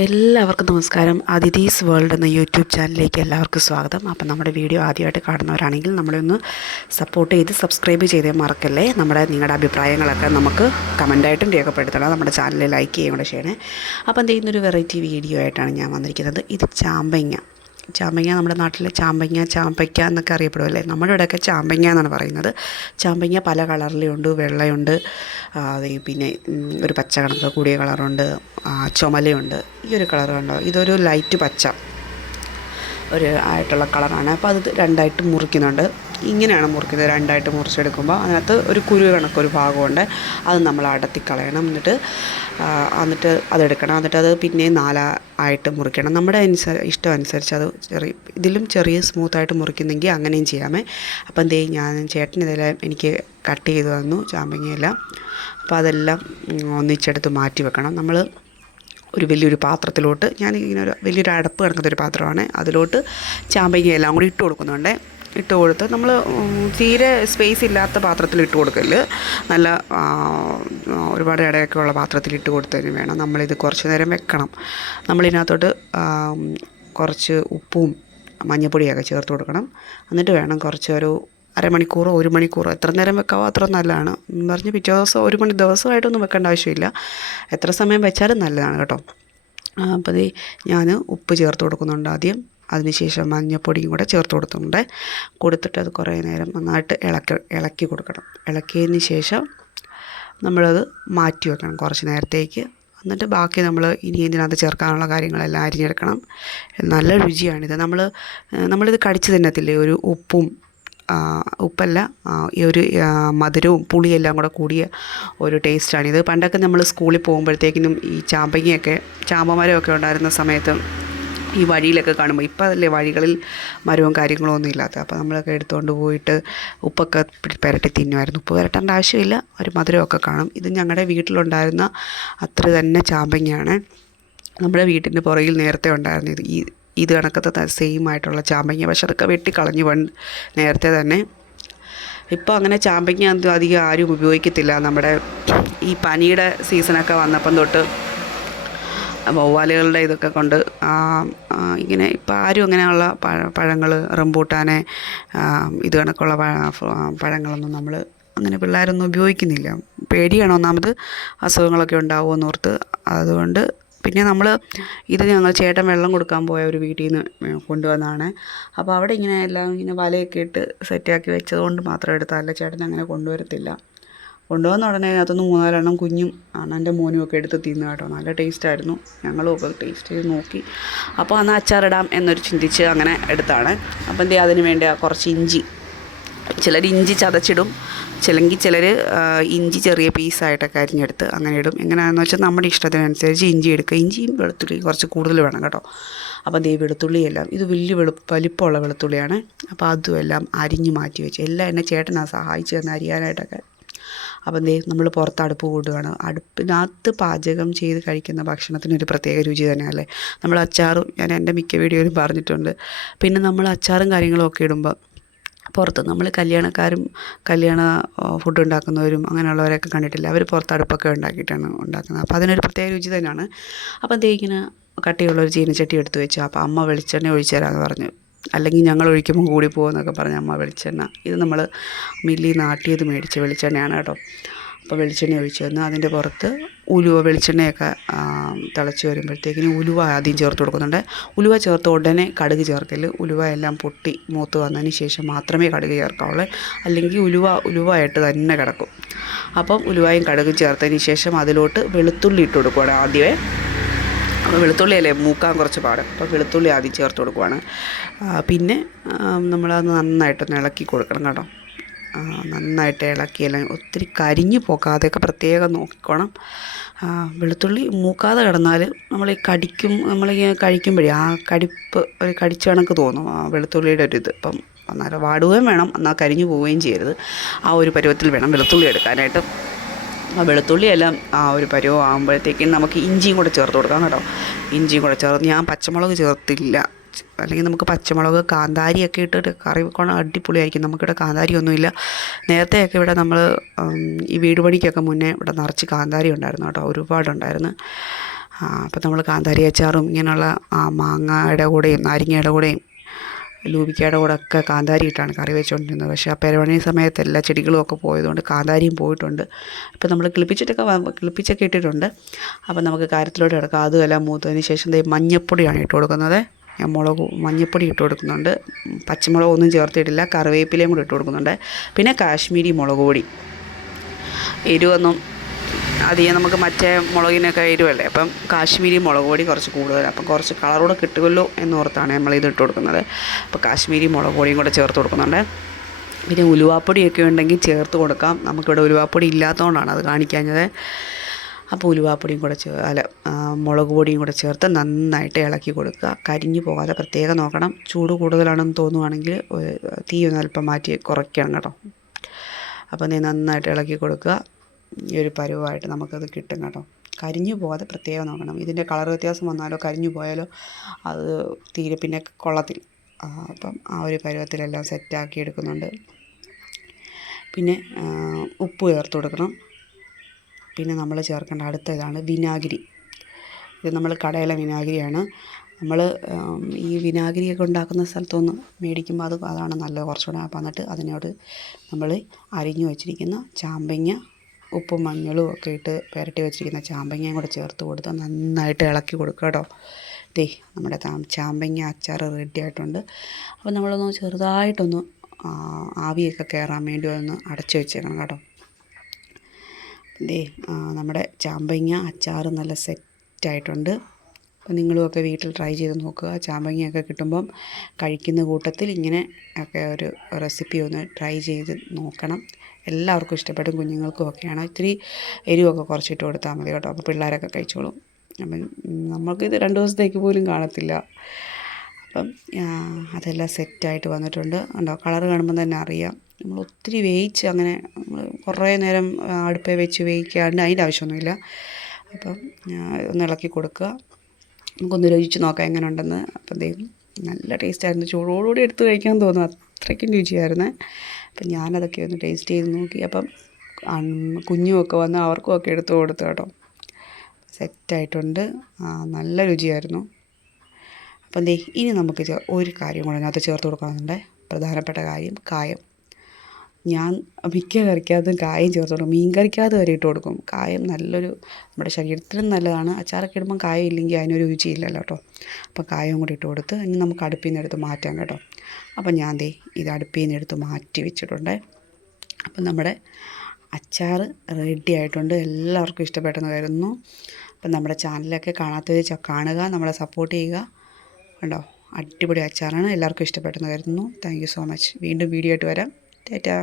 എല്ലാവർക്കും നമസ്കാരം. അതിഥീസ് വേൾഡ് എന്ന യൂട്യൂബ് ചാനലിലേക്ക് എല്ലാവർക്കും സ്വാഗതം. അപ്പം നമ്മുടെ വീഡിയോ ആദ്യമായിട്ട് കാണുന്നവരാണെങ്കിൽ നമ്മളെ ഒന്ന് സപ്പോർട്ട് ചെയ്ത് സബ്സ്ക്രൈബ് ചെയ്തേ മറക്കല്ലേ. നിങ്ങളുടെ അഭിപ്രായങ്ങളൊക്കെ നമുക്ക് കമൻറ്റായിട്ടും രേഖപ്പെടുത്തണം. നമ്മുടെ ചാനലിൽ ലൈക്ക് ചെയ്യുകയും കൂടെ ചെയ്യണേ. അപ്പം ചെയ്യുന്നൊരു വെറൈറ്റി വീഡിയോ ആയിട്ടാണ് ഞാൻ വന്നിരിക്കുന്നത്. ഇത് ചാമ്പങ്ങ നമ്മുടെ നാട്ടിൽ ചാമ്പയ്ക്ക എന്നൊക്കെ അറിയപ്പെടുമല്ലേ. നമ്മുടെ ഇവിടെയൊക്കെ ചാമ്പങ്ങ എന്നാണ് പറയുന്നത്. ചാമ്പങ്ങ പല കളറിലുണ്ട്. വെള്ളയുണ്ട്, പിന്നെ ഒരു പച്ച കണക്ക് കൂടിയ കളറുണ്ട്, ചുമലയുണ്ട്. ഈ ഒരു കളർ കണ്ടോ, ഇതൊരു ലൈറ്റ് പച്ച ആയിട്ടുള്ള കളറാണ്. അപ്പോൾ അത് രണ്ടായിട്ട് മുറിക്കുന്നുണ്ട്. ഇങ്ങനെയാണ് മുറിക്കുന്നത്. രണ്ടായിട്ട് മുറിച്ചെടുക്കുമ്പോൾ അതിനകത്ത് ഒരു കുരു കണക്കൊരു ഭാഗമുണ്ട്. അത് നമ്മൾ അടത്തിക്കളയണം. എന്നിട്ട് അതെടുക്കണം. എന്നിട്ട് അത് പിന്നെ നാലായിട്ട് മുറിക്കണം. നമ്മുടെ ഇഷ്ടം അനുസരിച്ച് അത് ഇതിലും ചെറിയ സ്മൂത്തായിട്ട് മുറിക്കുന്നെങ്കിൽ അങ്ങനെയും ചെയ്യാമേ. അപ്പം ചേട്ടൻ ഇതെല്ലാം എനിക്ക് കട്ട് ചെയ്ത് തന്നു, ചാമ്പങ്ങയെല്ലാം. അപ്പോൾ അതെല്ലാം ഒന്നിച്ചെടുത്ത് മാറ്റി വെക്കണം. നമ്മൾ വലിയൊരു പാത്രത്തിലോട്ട്, ഞാനിങ്ങനെ വലിയൊരു അടപ്പ് കിടക്കുന്നൊരു പാത്രമാണ്, അതിലോട്ട് ചാമ്പങ്ങയെല്ലാം കൂടി ഇട്ട് കൊടുത്ത് നമ്മൾ തീരെ സ്പേസ് ഇല്ലാത്ത പാത്രത്തിൽ ഇട്ട് കൊടുക്കല്. നല്ല ഒരുപാട് ഇടയൊക്കെ ഉള്ള പാത്രത്തിൽ ഇട്ട് കൊടുത്തതിന് വേണം നമ്മളിത് കുറച്ച് നേരം വെക്കണം. നമ്മളിതിനകത്തോട്ട് കുറച്ച് ഉപ്പും മഞ്ഞൾപ്പൊടിയൊക്കെ ചേർത്ത് കൊടുക്കണം. എന്നിട്ട് വേണം കുറച്ചൊരു അരമണിക്കൂറോ 1 മണിക്കൂറോ എത്ര നേരം വെക്കാവോ അത്ര നല്ലതാണ്. പറഞ്ഞ് പിറ്റേ ദിവസം ദിവസമായിട്ടൊന്നും വെക്കേണ്ട ആവശ്യമില്ല. എത്ര സമയം വെച്ചാലും നല്ലതാണ് കേട്ടോ. അപ്പോൾ ഞാൻ ഉപ്പ് ചേർത്ത് കൊടുക്കുന്നുണ്ട് ആദ്യം. അതിനുശേഷം മഞ്ഞൾപ്പൊടിയും കൂടെ ചേർത്ത് കൊടുത്തിട്ട് അത് കുറേ നേരം നന്നായിട്ട് ഇളക്കി കൊടുക്കണം. ഇളക്കിയതിന് ശേഷം നമ്മളത് മാറ്റി വെക്കണം കുറച്ച് നേരത്തേക്ക്. എന്നിട്ട് ബാക്കി നമ്മൾ ഇനി ഇതിനകത്ത് ചേർക്കാനുള്ള കാര്യങ്ങളെല്ലാം അരിഞ്ഞെടുക്കണം. നല്ല രുചിയാണിത്. നമ്മളിത് കടിച്ച് തിന്നത്തില്ലേ, ഒരു ഉപ്പല്ല, ഈ ഒരു മധുരവും പുളിയെല്ലാം കൂടെ കൂടിയ ഒരു ടേസ്റ്റാണിത്. പണ്ടൊക്കെ നമ്മൾ സ്കൂളിൽ പോകുമ്പോഴത്തേക്കിനും ഈ ചാമ്പമരമൊക്കെ ഉണ്ടായിരുന്ന സമയത്ത് ഈ വഴിയിലൊക്കെ കാണുമ്പോൾ, ഇപ്പം അതല്ലേ വഴികളിൽ മരവും കാര്യങ്ങളും ഒന്നും ഇല്ലാത്ത, അപ്പോൾ നമ്മളൊക്കെ എടുത്തുകൊണ്ട് പോയിട്ട് ഉപ്പൊക്കെ പുരട്ടി തിന്നുമായിരുന്നു. ഉപ്പ് പുരട്ടേണ്ട ആവശ്യമില്ല, ഒരു മധുരമൊക്കെ കാണും. ഇത് ഞങ്ങളുടെ വീട്ടിലുണ്ടായിരുന്ന അത്ര തന്നെ ചാമ്പങ്ങയാണ്. നമ്മുടെ വീട്ടിൻ്റെ പുറകിൽ നേരത്തെ ഉണ്ടായിരുന്നു ഇത് കണക്കത്തെ സെയിം ആയിട്ടുള്ള ചാമ്പങ്ങ. പക്ഷെ അതൊക്കെ വെട്ടിക്കളഞ്ഞു നേരത്തെ തന്നെ. ഇപ്പോൾ അങ്ങനെ ചാമ്പങ്ങ അധികം ആരും ഉപയോഗിക്കത്തില്ല. നമ്മുടെ ഈ പനിയുടെ സീസണൊക്കെ വന്നപ്പം തൊട്ട് വവ്വാലുകളുടെ ഇതൊക്കെ കൊണ്ട് ഇങ്ങനെ ഇപ്പം ആരും അങ്ങനെയുള്ള പഴങ്ങൾ, റംബൂട്ടാനെ, ഇത് കണക്കുള്ള പഴങ്ങളൊന്നും നമ്മൾ അങ്ങനെ പിള്ളേരൊന്നും ഉപയോഗിക്കുന്നില്ല. പേടിയാണ് ഒന്നാമത്, അസുഖങ്ങളൊക്കെ ഉണ്ടാവുമെന്നോർത്ത്. അതുകൊണ്ട് പിന്നെ ഞങ്ങൾ ചേട്ടൻ വെള്ളം കൊടുക്കാൻ പോയ ഒരു വീട്ടിൽ നിന്ന് കൊണ്ടുവന്നതാണ്. അപ്പോൾ അവിടെ ഇങ്ങനെ വലയൊക്കെ ഇട്ട് സെറ്റാക്കി വെച്ചതുകൊണ്ട് മാത്രം എടുത്തതല്ല. ചേട്ടൻ അങ്ങനെ കൊണ്ടുവരത്തില്ല. കൊണ്ടുവന്ന ഉടനെ അതിനകത്തുനിന്ന് 3-4 എണ്ണം കുഞ്ഞും അണ്ണൻ്റെ മോനും ഒക്കെ എടുത്ത് തിന്നു കേട്ടോ. നല്ല ടേസ്റ്റായിരുന്നു. ഞങ്ങളും ഒക്കെ ടേസ്റ്റ് ചെയ്ത് നോക്കി. അപ്പോൾ അന്ന് അച്ചാറിടാം എന്നൊരു ചിന്തിച്ച് അങ്ങനെ എടുത്താണ്. അപ്പം അതിന് വേണ്ടി കുറച്ച് ചിലർ ഇഞ്ചി ചതച്ചിടും, ചിലർ ഇഞ്ചി ചെറിയ പീസായിട്ടൊക്കെ അരിഞ്ഞെടുത്ത് അങ്ങനെ ഇടും. എങ്ങനെയാണെന്ന് വെച്ചാൽ നമ്മുടെ ഇഷ്ടത്തിനനുസരിച്ച് ഇഞ്ചി എടുക്കുക. ഇഞ്ചിയും വെളുത്തുള്ളി കുറച്ച് കൂടുതൽ വേണം കേട്ടോ. അപ്പം വെളുത്തുള്ളിയെല്ലാം ഇത് വലിയ വലിപ്പമുള്ള വെളുത്തുള്ളിയാണ്. അപ്പോൾ അതും എല്ലാം അരിഞ്ഞ് മാറ്റി വെച്ച്, എല്ലാം എന്നെ ചേട്ടനാണ് സഹായിച്ചു തന്നെ അരിയാനായിട്ടൊക്കെ. അപ്പം നമ്മൾ പുറത്ത് അടുപ്പ് കൂടുകയാണ്. അടുപ്പിനകത്ത് പാചകം ചെയ്ത് കഴിക്കുന്ന ഭക്ഷണത്തിനൊരു പ്രത്യേക രുചി തന്നെയല്ലേ. നമ്മൾ അച്ചാറും, ഞാൻ എൻ്റെ മിക്ക വീഡിയോയിലും പറഞ്ഞിട്ടുണ്ട്. പിന്നെ നമ്മൾ അച്ചാറും കാര്യങ്ങളും ഒക്കെ ഇടുമ്പോൾ പുറത്ത് നമ്മൾ കല്യാണ ഫുഡ് ഉണ്ടാക്കുന്നവരും അങ്ങനെയുള്ളവരൊക്കെ കണ്ടിട്ടില്ല, അവർ പുറത്ത് അടുപ്പൊക്കെ ഉണ്ടാക്കിയിട്ടാണ് ഉണ്ടാക്കുന്നത്. അപ്പോൾ അതിനൊരു പ്രത്യേക രുചി തന്നെയാണ്. അപ്പം ഇങ്ങനെ കട്ടിയുള്ളൊരു ചീനച്ചട്ടി എടുത്ത് വെച്ചു. അപ്പോൾ അമ്മ വെളിച്ചെണ്ണ ഒഴിച്ചു തരാമെന്ന് പറഞ്ഞു. അല്ലെങ്കിൽ ഞങ്ങൾ ഒഴിക്കുമ്പോൾ കൂടി പോകുമെന്നൊക്കെ പറഞ്ഞ് അമ്മ വെളിച്ചെണ്ണ, ഇത് നമ്മൾ മില്ലിൽ നിന്ന് ആട്ടിയത് മേടിച്ച വെളിച്ചെണ്ണയാണ് കേട്ടോ. അപ്പോൾ വെളിച്ചെണ്ണ ഒഴിച്ച് തന്നു. അതിൻ്റെ പുറത്ത് വെളിച്ചെണ്ണയൊക്കെ തിളച്ച് വരുമ്പോഴത്തേക്കിനും ഉലുവ ആദ്യം ചേർത്ത് കൊടുക്കുന്നുണ്ട്. ഉലുവ ചേർത്ത് ഉടനെ കടുക് ചേർക്കൽ. ഉലുവ എല്ലാം പൊട്ടി മൂത്ത് വന്നതിന് ശേഷം മാത്രമേ കടുക് ചേർക്കാവുള്ളൂ. അല്ലെങ്കിൽ ഉലുവയായിട്ട് തന്നെ കിടക്കും. അപ്പം ഉലുവയും കടുകും ചേർത്തതിന് ശേഷം അതിലോട്ട് വെളുത്തുള്ളി ഇട്ട് കൊടുക്കുകയാണ് ആദ്യമേ. അപ്പോൾ വെളുത്തുള്ളിയല്ലേ മൂക്കാൻ കുറച്ച് പാട്. അപ്പോൾ വെളുത്തുള്ളി ആദ്യം ചേർത്ത് കൊടുക്കുവാണ്. പിന്നെ നമ്മളത് നന്നായിട്ടൊന്ന് ഇളക്കി കൊടുക്കണം കേട്ടോ. നന്നായിട്ട് ഇളക്കിയെല്ലാം ഒത്തിരി കരിഞ്ഞു പോകാതെയൊക്കെ പ്രത്യേകം നോക്കിക്കോണം. വെളുത്തുള്ളി മൂക്കാതെ കിടന്നാൽ നമ്മളിങ്ങനെ കഴിക്കുമ്പോഴേ ആ ഒരു കടിച്ച കണക്ക് തോന്നും വെളുത്തുള്ളിയുടെ ഒരു ഇത്. അപ്പം അന്നേരം വാടുകയും വേണം, എന്നാൽ കരിഞ്ഞു പോവുകയും ചെയ്യരുത്. ആ ഒരു പരുവത്തിൽ വേണം വെളുത്തുള്ളി എടുക്കാനായിട്ട്. ആ വെളുത്തുള്ളിയെല്ലാം ആ ഒരു പരുവം ആകുമ്പോഴത്തേക്കും നമുക്ക് ഇഞ്ചിയും കൂടെ ചേർത്ത് കൊടുക്കാം കേട്ടോ. ഇഞ്ചിയും കൂടെ ചേർത്ത്, ഞാൻ പച്ചമുളക് ചേർത്തില്ല. അല്ലെങ്കിൽ നമുക്ക് പച്ചമുളക് കാന്താരിയൊക്കെ ഇട്ടിട്ട് കറി വെക്കണം, അടിപൊളിയായിരിക്കും. നമുക്കിവിടെ കാന്താരിയൊന്നുമില്ല. നേരത്തെയൊക്കെ ഇവിടെ നമ്മൾ ഈ വീട് പണിക്കൊക്കെ മുന്നേ ഇവിടെ നിറച്ച് കാന്താരി ഉണ്ടായിരുന്നു കേട്ടോ, ഒരുപാടുണ്ടായിരുന്നു. അപ്പോൾ നമ്മൾ കാന്താരി അച്ചാറും ഇങ്ങനെയുള്ള മാങ്ങയുടെ കൂടെയും നാരങ്ങയുടെ കൂടെയും ലൂബിക്കയുടെ കൂടെ ഒക്കെ കാന്താരി ഇട്ടാണ് കറി വെച്ചുകൊണ്ടിരുന്നത്. പക്ഷേ ആ പെരവണി സമയത്ത് എല്ലാ ചെടികളും ഒക്കെ പോയതുകൊണ്ട് കാന്താരിയും പോയിട്ടുണ്ട്. അപ്പോൾ നമ്മൾ കിളിപ്പിച്ചൊക്കെ ഇട്ടിട്ടുണ്ട്. അപ്പോൾ നമുക്ക് കാര്യത്തിലോട്ട് കിടക്കാം. അതുമെല്ലാം മൂത്തതിന് ശേഷം മഞ്ഞൾപ്പൊടിയാണ് ഇട്ട് കൊടുക്കുന്നത്. ഞാൻ മഞ്ഞൾപ്പൊടി ഇട്ട് കൊടുക്കുന്നുണ്ട്. പച്ചമുളകൊന്നും ചേർത്തിട്ടില്ല. കറിവേപ്പിലയും കൂടി ഇട്ട് കൊടുക്കുന്നുണ്ട്. പിന്നെ കാശ്മീരി മുളക് പൊടി. എരിവൊന്നും അധികം നമുക്ക് മറ്റേ മുളകിനൊക്കെ എരിവല്ലേ, അപ്പം കാശ്മീരി മുളക് പൊടി കുറച്ച് കൂടുതൽ, അപ്പം കുറച്ച് കളറൂടെ കിട്ടുമല്ലോ എന്നോർത്താണ് നമ്മളിത് ഇട്ട് കൊടുക്കുന്നത്. അപ്പോൾ കാശ്മീരി മുളക് പൊടിയും കൂടെ ചേർത്ത് കൊടുക്കുന്നുണ്ട്. പിന്നെ ഉലുവാപ്പൊടിയൊക്കെ ഉണ്ടെങ്കിൽ ചേർത്ത് കൊടുക്കാം. നമുക്കിവിടെ ഉലുവാപ്പൊടി ഇല്ലാത്തതുകൊണ്ടാണ് അത് കാണിക്കാഞ്ഞത്. അപ്പോൾ ഉലുവാപ്പൊടിയും കൂടെ മുളക് പൊടിയും കൂടെ ചേർത്ത് നന്നായിട്ട് ഇളക്കി കൊടുക്കുക. കരിഞ്ഞു പോകാതെ പ്രത്യേകം നോക്കണം. ചൂട് കൂടുതലാണെന്ന് തോന്നുവാണെങ്കിൽ തീ ഒന്ന് അല്പം മാറ്റി കുറയ്ക്കണം കേട്ടോ. അപ്പോൾ നീ നന്നായിട്ട് ഇളക്കി കൊടുക്കുക. ഈ ഒരു പരുവമായിട്ട് നമുക്കത് കിട്ടും കേട്ടോ. കരിഞ്ഞു പോകാതെ പ്രത്യേകം നോക്കണം. ഇതിൻ്റെ കളർ വ്യത്യാസം വന്നാലോ കരിഞ്ഞു പോയാലോ അത് തീരെ പിന്നെ കൊള്ളത്തില്ല. അപ്പം ആ ഒരു പരുവത്തിലെല്ലാം സെറ്റാക്കി എടുക്കുന്നുണ്ട്. പിന്നെ ഉപ്പ് ചേർത്ത് കൊടുക്കണം. പിന്നെ നമ്മൾ ചേർക്കേണ്ട അടുത്ത ഇതാണ് വിനാഗിരി. ഇത് നമ്മൾ കടയിലെ വിനാഗിരിയാണ്. നമ്മൾ ഈ വിനാഗിരിയൊക്കെ ഉണ്ടാക്കുന്ന സ്ഥലത്തൊന്ന് മേടിക്കുമ്പോൾ അതാണ് നല്ലത് കുറച്ചുകൂടെ. അപ്പം എന്നിട്ട് അതിനോട് നമ്മൾ അരിഞ്ഞു വച്ചിരിക്കുന്ന ചാമ്പങ്ങ, ഉപ്പും മഞ്ഞളും ഒക്കെ ഇട്ട് പുരട്ടി വെച്ചിരിക്കുന്ന ചാമ്പങ്ങയും കൂടെ ചേർത്ത് കൊടുത്ത് നന്നായിട്ട് ഇളക്കി കൊടുക്കുക കേട്ടോ. നമ്മുടെ ചാമ്പങ്ങ അച്ചാർ റെഡി ആയിട്ടുണ്ട്. അപ്പോൾ നമ്മളൊന്ന് ചെറുതായിട്ടൊന്ന് ആവിയൊക്കെ കയറാൻ വേണ്ടി ഒന്ന് അടച്ചു വെച്ചേക്കണം കേട്ടോ. നമ്മുടെ ചാമ്പങ്ങ അച്ചാർ നല്ല സെറ്റായിട്ടുണ്ട്. അപ്പോൾ നിങ്ങളുമൊക്കെ വീട്ടിൽ ട്രൈ ചെയ്ത് നോക്കുക. ചാമ്പങ്ങയൊക്കെ കിട്ടുമ്പം കഴിക്കുന്ന കൂട്ടത്തിൽ ഇങ്ങനെ ഒക്കെ ഒരു റെസിപ്പി ഒന്ന് ട്രൈ ചെയ്ത് നോക്കണം. എല്ലാവർക്കും ഇഷ്ടപ്പെടും. കുഞ്ഞുങ്ങൾക്കും ഒക്കെയാണ്. ഇത്തിരി എരിവൊക്കെ കുറച്ചിട്ട് കൊടുത്താൽ മതി കേട്ടോ. അപ്പോൾ പിള്ളേരൊക്കെ കഴിച്ചോളും. അപ്പം നമുക്കിത് 2 ദിവസത്തേക്ക് പോലും കാണത്തില്ല. അപ്പം അതെല്ലാം സെറ്റായിട്ട് വന്നിട്ടുണ്ട്. ഉണ്ടോ, കളർ കാണുമ്പോൾ തന്നെ അറിയാം. നമ്മൾ ഒത്തിരി വേവിച്ച് അങ്ങനെ നമ്മൾ കുറേ നേരം അടുപ്പേ വെച്ച് വേവിക്കാണ്ട് അതിൻ്റെ ആവശ്യമൊന്നുമില്ല. അപ്പം ഒന്ന് ഇളക്കി കൊടുക്കുക. നമുക്കൊന്ന് രുചിച്ച് നോക്കാം എങ്ങനെ ഉണ്ടെന്ന്. അപ്പം നല്ല ടേസ്റ്റായിരുന്നു. ചൂടോടുകൂടി എടുത്ത് കഴിക്കാൻ തോന്നും, അത്രയ്ക്കും രുചിയായിരുന്നു. അപ്പം ഞാനതൊക്കെ ഒന്ന് ടേസ്റ്റ് ചെയ്ത് നോക്കി. അപ്പം കുഞ്ഞുമൊക്കെ വന്ന് അവർക്കും ഒക്കെ എടുത്ത് കൊടുത്തു കേട്ടോ. സെറ്റായിട്ടുണ്ട്. നല്ല രുചിയായിരുന്നു. അപ്പം ഇനി നമുക്ക് ഒരു കാര്യം കൂടെ അതിനകത്ത് ചേർത്ത് കൊടുക്കാനുണ്ട്. പ്രധാനപ്പെട്ട കാര്യം കായം. ഞാൻ മിക്ക കറിക്കകത്തും കായം ചേർത്ത് കൊടുക്കും. മീൻ കറിക്കകത്ത് വരെ ഇട്ട് കൊടുക്കും. കായം നമ്മുടെ ശരീരത്തിനും നല്ലതാണ്. അച്ചാറൊക്കെ ഇടുമ്പം കായം ഇല്ലെങ്കിൽ അതിനൊരു രുചിയില്ലല്ലോ കേട്ടോ. അപ്പോൾ കായവും കൂടി ഇട്ട് കൊടുത്ത് ഇനി നമുക്ക് അടുപ്പിൽ നിന്ന് എടുത്ത് മാറ്റാം കേട്ടോ. അപ്പം ഞാൻ ഇത് അടുപ്പിൽ നിന്ന് എടുത്ത് മാറ്റി വെച്ചിട്ടുണ്ട്. അപ്പം നമ്മുടെ അച്ചാർ റെഡി ആയിട്ടുണ്ട്. എല്ലാവർക്കും ഇഷ്ടപ്പെട്ടെന്ന് കരുതുന്നു. അപ്പം നമ്മുടെ ചാനലൊക്കെ കാണാത്തവർ കാണുക, നമ്മളെ സപ്പോർട്ട് ചെയ്യുക. കണ്ടോ, അടിപൊളി അച്ചാറാണ്. എല്ലാവർക്കും ഇഷ്ടപ്പെട്ടെന്ന് കരുതുന്നു. Thank you so much. വീണ്ടും വീഡിയോ ആയിട്ട് വരാം. ടാറ്റാ.